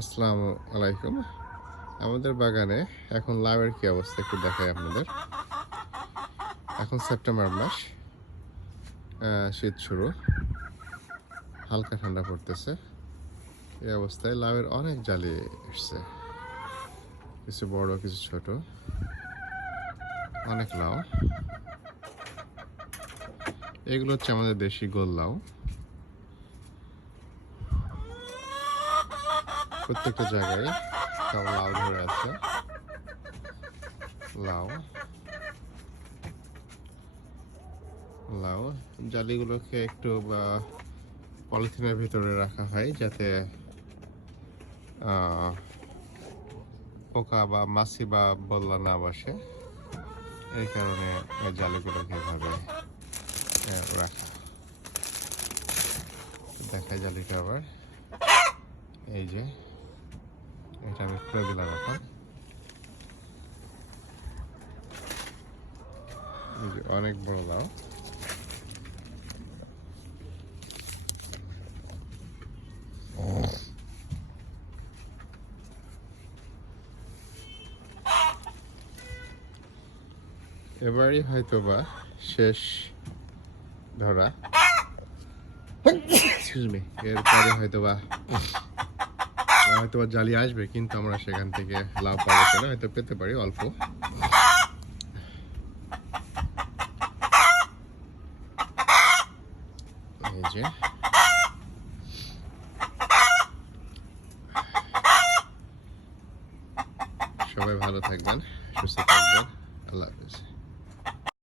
আসসালামু আলাইকুম। আমাদের বাগানে এখন লাউয়ের কি অবস্থা একটু দেখাই আপনাদের। এখন সেপ্টেম্বর মাস, শীত শুরু, হালকা ঠান্ডা পড়তেছে। এই অবস্থায় লাউয়ের অনেক জালি এসছে, কিছু বড় কিছু ছোট, অনেক লাউ। এগুলো হচ্ছে আমাদের দেশি গোল লাউ। প্রত্যেকটা জায়গায় সব লাউ ধরে আছে। লাউ লাউ জালিগুলোকে একটু পলিথিনের ভিতরে রাখা হয় যাতে পোকা বা মাছি বা বল্লা না বসে। এই কারণে জালিগুলোকে এভাবে রাখা। দেখায় জালিটা আবার, এই যে এটা আমি খুলে দিলাম এখন। অনেক বড় লাউ। এবারই হয়তোবা শেষ ধরা, এরপরে হয়তোবা জালি আসবে, কিন্তু আমরা সেখান থেকে লাউ পাবো কিনা, হয়তো পেতে পারি অল্প। এই যে সবাই ভালো থাকবেন, সুস্থ থাকবেন। আল্লাহ হাফেজ।